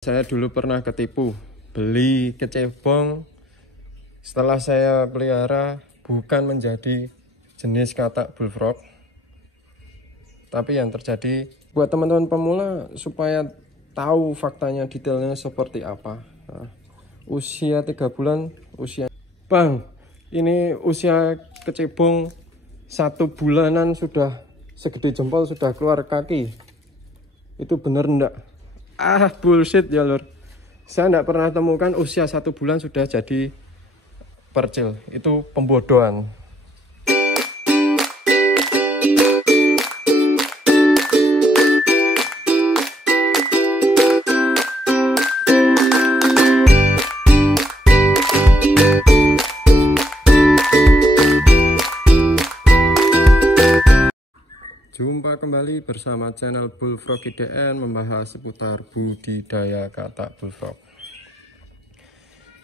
Saya dulu pernah ketipu beli kecebong, setelah saya pelihara bukan menjadi jenis katak bullfrog, tapi yang terjadi buat teman-teman pemula supaya tahu faktanya detailnya seperti apa. Usia 3 bulan, Bang, ini usia kecebong 1 bulanan sudah segede jempol, sudah keluar kaki. Itu bener enggak? Bullshit ya lur. Saya enggak pernah temukan usia 1 bulan sudah jadi percil. Itu pembodohan. Jumpa kembali bersama channel Bullfrog IDN, membahas seputar budidaya katak bullfrog.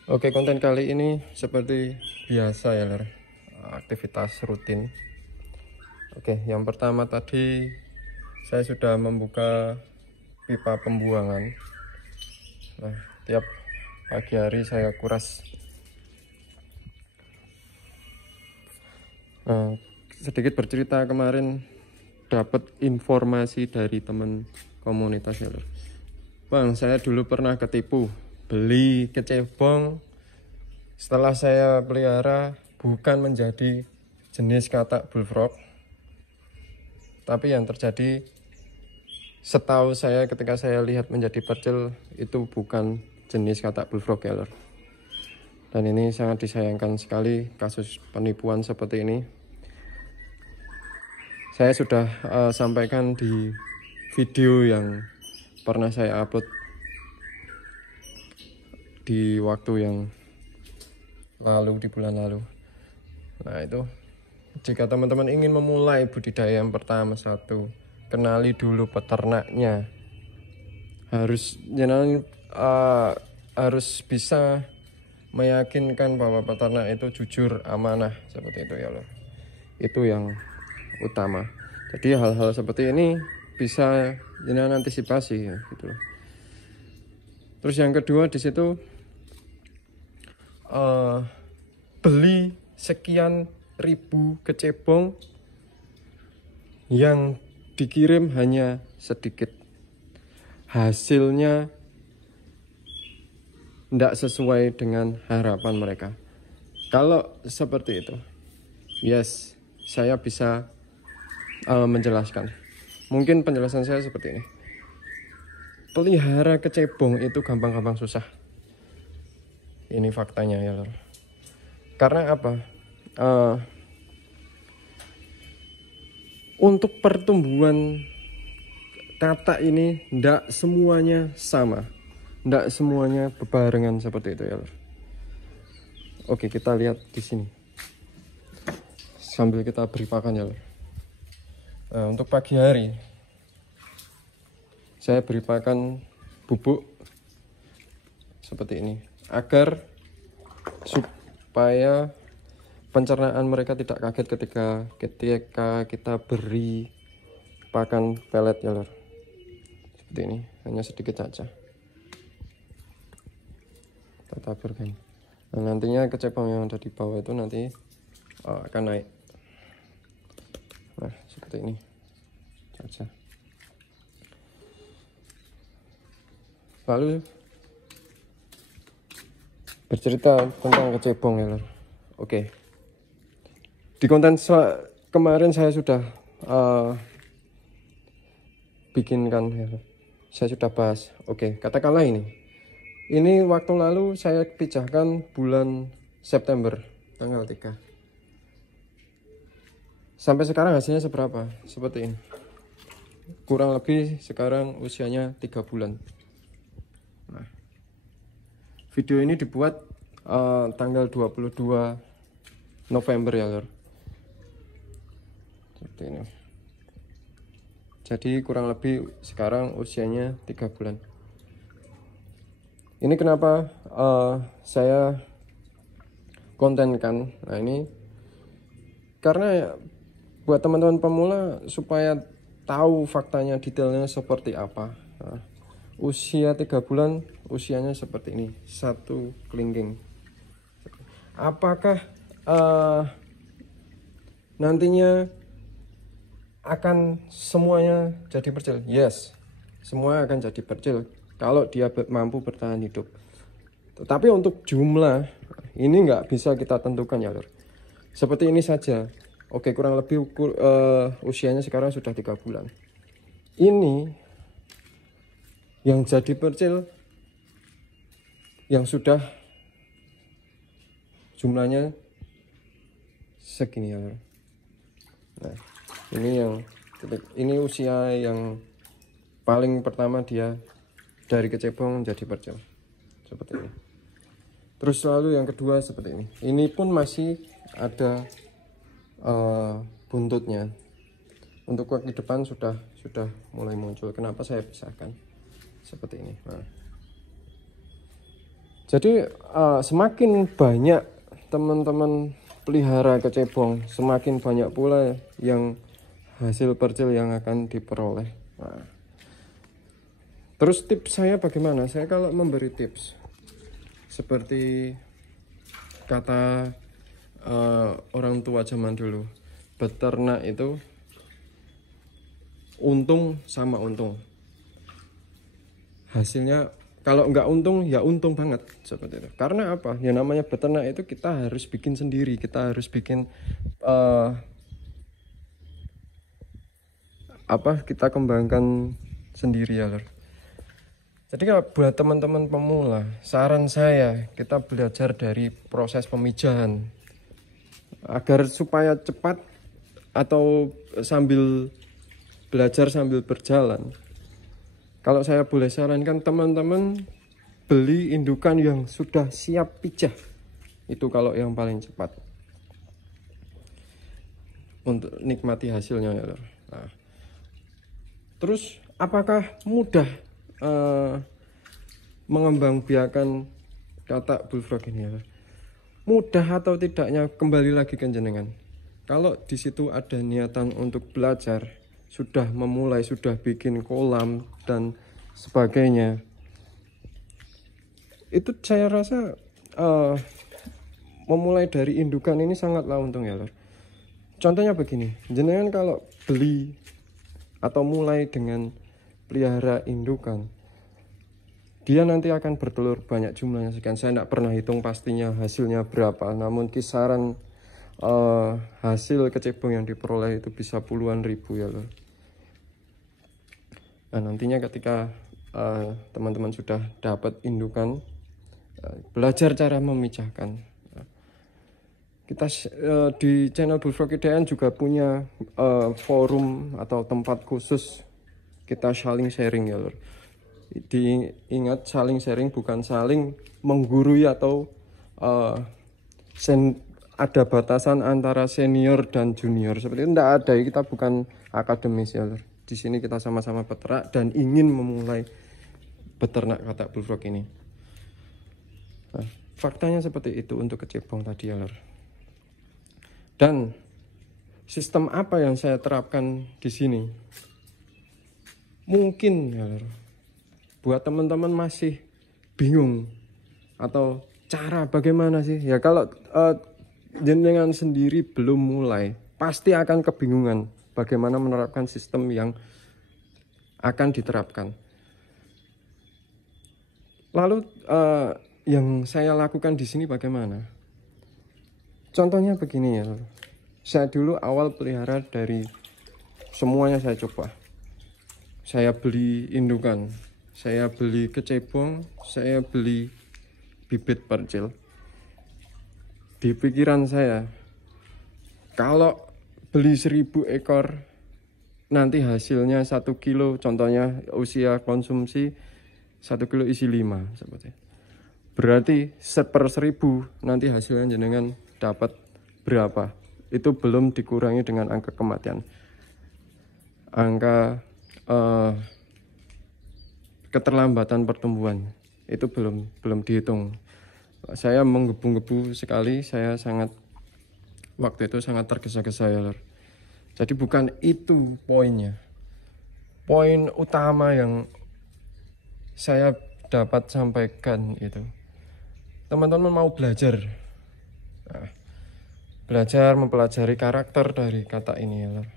Oke, konten kali ini seperti biasa ya lor, aktivitas rutin. Oke, yang pertama tadi saya sudah membuka pipa pembuangan. Nah, tiap pagi hari saya kuras. Sedikit bercerita, kemarin dapat informasi dari teman komunitas ya lor. Bang, saya dulu pernah ketipu beli kecebong, setelah saya pelihara bukan menjadi jenis katak bullfrog, tapi yang terjadi setahu saya ketika saya lihat menjadi percil itu bukan jenis katak bullfrog ya lor. Dan ini sangat disayangkan sekali kasus penipuan seperti ini. Saya sudah sampaikan di video yang pernah saya upload di waktu yang lalu, di bulan lalu. Nah itu, jika teman-teman ingin memulai budidaya, yang pertama kenali dulu peternaknya. Harus bisa meyakinkan bahwa peternak itu jujur, amanah, seperti itu ya loh. Itu yang utama. Jadi hal-hal seperti ini bisa jenengan antisipasi ya, gitu. Terus yang kedua di situ beli sekian ribu kecebong yang dikirim hanya sedikit, hasilnya tidak sesuai dengan harapan mereka. Kalau seperti itu, yes, saya bisa menjelaskan. Mungkin penjelasan saya seperti ini. Pelihara kecebong itu gampang-gampang susah. Ini faktanya ya lor. Karena apa? Untuk pertumbuhan katak ini tidak semuanya sama, tidak semuanya bebarengan seperti itu ya lor. Oke, kita lihat di sini sambil kita beri pakan ya lor. Nah, untuk pagi hari saya beri pakan bubuk seperti ini agar supaya pencernaan mereka tidak kaget ketika kita beri pakan pelet ya lor. Seperti ini, hanya sedikit saja. Kita taburkan. Nah, nantinya kecebong yang ada di bawah itu nanti akan naik. Nah, seperti ini saja. Lalu bercerita tentang kecebong ya lor. Oke. Di konten kemarin saya sudah bikinkan ya lor. Saya sudah bahas. Oke, katakanlah ini waktu lalu saya pijahkan bulan September tanggal 3. Sampai sekarang hasilnya seberapa? Seperti ini. Kurang lebih sekarang usianya 3 bulan. Nah, video ini dibuat tanggal 22 November ya lor. Seperti ini. Jadi kurang lebih sekarang usianya 3 bulan. Ini kenapa saya kontenkan. Nah ini karena buat teman-teman pemula supaya tahu faktanya detailnya seperti apa. Nah, usia 3 bulan usianya seperti ini, satu kelingking. Apakah nantinya akan semuanya jadi percil? Yes, semua akan jadi percil kalau dia mampu bertahan hidup. Tetapi untuk jumlah ini nggak bisa kita tentukan ya lor. Seperti ini saja. Oke, kurang lebih usianya sekarang sudah 3 bulan. Ini yang jadi percil yang sudah jumlahnya segini ya lor. Nah, ini usia yang paling pertama dia dari kecebong jadi percil seperti ini. Terus lalu yang kedua seperti ini. Ini pun masih ada buntutnya. Untuk kaki depan sudah mulai muncul. Kenapa saya pisahkan seperti ini? Nah. Jadi semakin banyak teman-teman pelihara kecebong, semakin banyak pula yang hasil percil yang akan diperoleh. Nah. Terus tips saya bagaimana? Saya kalau memberi tips seperti kata orang tua zaman dulu, beternak itu untung sama untung. Hasilnya kalau nggak untung ya untung banget seperti itu. Karena apa? Ya namanya beternak itu kita harus bikin sendiri, kita harus bikin kita kembangkan sendiri ya lor. Jadi kalau buat teman-teman pemula, saran saya kita belajar dari proses pemijahan agar supaya cepat atau sambil belajar sambil berjalan. Kalau saya boleh sarankan teman-teman beli indukan yang sudah siap pijah. Itu kalau yang paling cepat. Untuk nikmati hasilnya ya. Nah. Terus apakah mudah mengembangbiakan katak bullfrog ini ya? Mudah atau tidaknya kembali lagi ke jenengan. Kalau di situ ada niatan untuk belajar, sudah memulai, sudah bikin kolam dan sebagainya, itu saya rasa memulai dari indukan ini sangatlah untung ya lor. Contohnya begini, jenengan kalau beli atau mulai dengan pelihara indukan, dia nanti akan bertelur banyak jumlahnya sekian. Saya tidak pernah hitung pastinya hasilnya berapa, namun kisaran hasil kecebong yang diperoleh itu bisa puluhan ribu ya lor. Nah, nantinya ketika teman-teman sudah dapat indukan, belajar cara memijahkan. Kita di channel Bullfrog IDN juga punya forum atau tempat khusus kita saling sharing ya lor. Diingat saling sharing, bukan saling menggurui atau ada batasan antara senior dan junior seperti itu. Tidak ada, kita bukan akademis ya lor. Di sini kita sama-sama peternak dan ingin memulai beternak katak bullfrog ini. Nah, faktanya seperti itu untuk kecebong tadi ya lor. Dan sistem apa yang saya terapkan di sini? Mungkin ya lor, buat teman-teman masih bingung atau cara bagaimana sih? Ya kalau jenengan sendiri belum mulai, pasti akan kebingungan bagaimana menerapkan sistem yang akan diterapkan. Lalu yang saya lakukan di sini bagaimana? Contohnya begini ya. Saya dulu awal pelihara dari semuanya saya coba. Saya beli indukan, saya beli kecebong, saya beli bibit percil. Di pikiran saya, kalau beli 1000 ekor nanti hasilnya 1 kilo, contohnya usia konsumsi 1 kilo isi 5 seperti. Berarti per 1000 nanti hasilnya jenengan dapat berapa? Itu belum dikurangi dengan angka kematian, angka keterlambatan pertumbuhan, itu belum dihitung. Saya menggebu-gebu sekali, saya waktu itu sangat tergesa-gesa ya lor. Jadi bukan itu poinnya. Poin utama yang saya dapat sampaikan itu, teman-teman mau belajar, nah, belajar mempelajari karakter dari kata ini ya lor.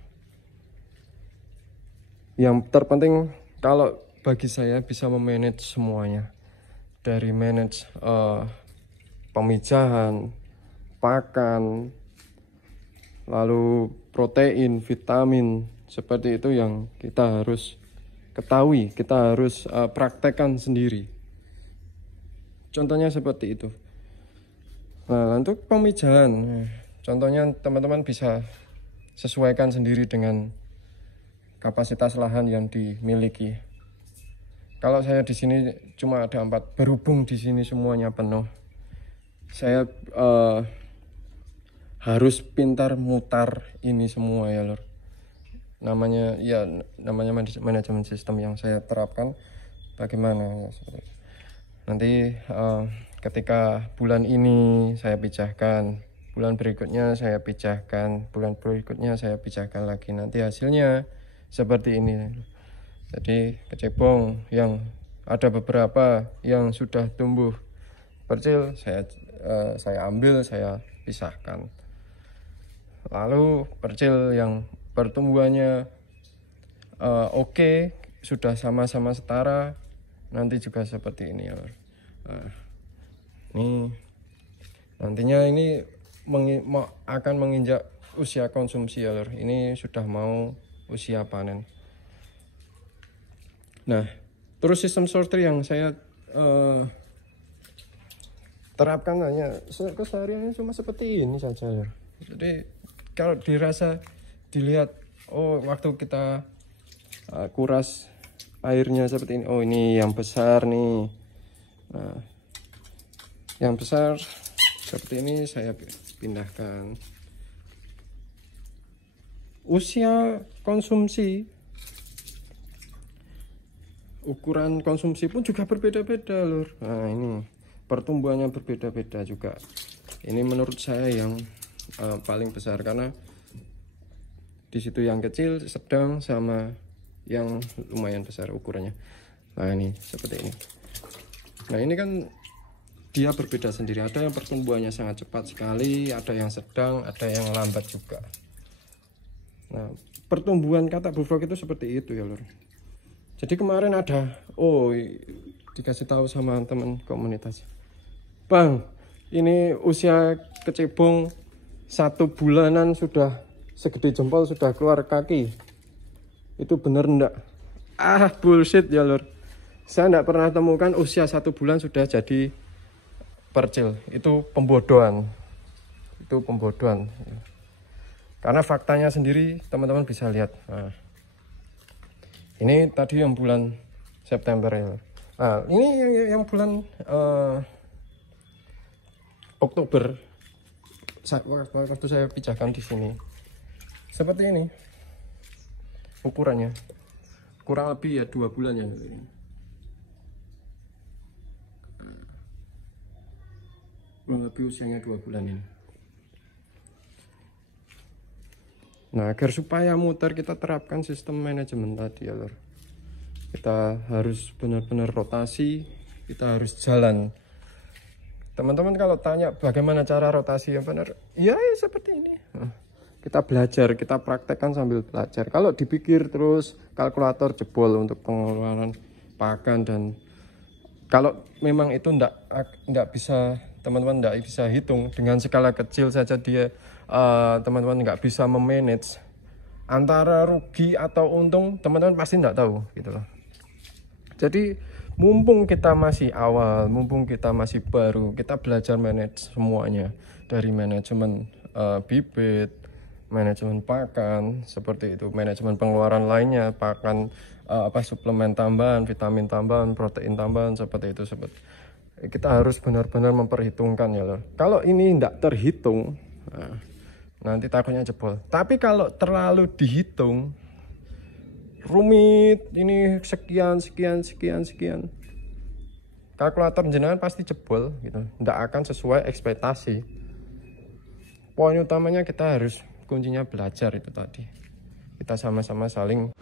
Yang terpenting kalau bagi saya bisa memanage semuanya, dari manage pemijahan, pakan, lalu protein, vitamin, seperti itu yang kita harus ketahui, kita harus praktekkan sendiri. Contohnya seperti itu. Nah, untuk pemijahan, contohnya teman-teman bisa sesuaikan sendiri dengan kapasitas lahan yang dimiliki. Kalau saya di sini cuma ada 4, berhubung di sini semuanya penuh, saya harus pintar mutar ini semua ya lor. Namanya manajemen sistem yang saya terapkan. Bagaimana ya, nanti ketika bulan ini saya pijahkan, bulan berikutnya saya pijahkan, bulan berikutnya saya pijahkan lagi, nanti hasilnya seperti ini. Jadi kecebong yang ada beberapa yang sudah tumbuh percil, saya ambil, saya pisahkan. Lalu percil yang pertumbuhannya oke, sudah sama-sama setara, nanti juga seperti ini ya. Ini nantinya ini akan menginjak usia konsumsi ya lor. Ini sudah mau usia panen. Nah, terus sistem sorter yang saya terapkan hanya kesehariannya cuma seperti ini saja ya. Jadi kalau dilihat, oh waktu kita kuras airnya seperti ini, oh ini yang besar nih. Nah, yang besar seperti ini saya pindahkan. Usia konsumsi, ukuran konsumsi pun juga berbeda-beda lur. Nah ini pertumbuhannya berbeda-beda juga. Ini menurut saya yang paling besar, karena di situ yang kecil, sedang, sama yang lumayan besar ukurannya. Nah ini seperti ini. Nah ini kan dia berbeda sendiri, ada yang pertumbuhannya sangat cepat sekali, ada yang sedang, ada yang lambat juga. Nah pertumbuhan katak bullfrog itu seperti itu ya lur. Jadi kemarin ada, dikasih tahu sama teman komunitas, Bang, ini usia kecebong 1 bulanan sudah segede jempol, sudah keluar kaki, itu bener enggak? Bullshit ya lur. Saya enggak pernah temukan usia 1 bulan sudah jadi percil. Itu pembodohan. Itu pembodohan. Karena faktanya sendiri teman-teman bisa lihat. Nah, ini tadi yang bulan September ya. Nah, ini yang bulan Oktober. Waktu saya pijahkan di sini. Seperti ini. Ukurannya. Kurang lebih ya 2 bulan ya. Kurang lebih usianya 2 bulan ini. Nah, agar supaya muter kita terapkan sistem manajemen tadi ya lor. Kita harus benar-benar rotasi, kita harus jalan. Teman-teman kalau tanya bagaimana cara rotasi yang benar, ya seperti ini. Kita belajar, kita praktekkan sambil belajar. Kalau dipikir terus, kalkulator jebol untuk pengeluaran pakan, dan kalau memang itu enggak bisa, teman-teman enggak bisa hitung dengan skala kecil saja, dia teman-teman nggak bisa memanage antara rugi atau untung, teman-teman pasti nggak tahu gitu loh. Jadi mumpung kita masih awal, mumpung kita masih baru, kita belajar manage semuanya, dari manajemen bibit, manajemen pakan seperti itu, manajemen pengeluaran lainnya, pakan, suplemen tambahan, vitamin tambahan, protein tambahan, seperti itu. Kita harus benar-benar memperhitungkan ya loh. Kalau ini nggak terhitung, nanti takutnya jebol. Tapi kalau terlalu dihitung, rumit, ini sekian, kalkulator jenengan pasti jebol gitu, nggak akan sesuai ekspektasi. Poin utamanya kita harus, kuncinya belajar itu tadi. Kita sama-sama saling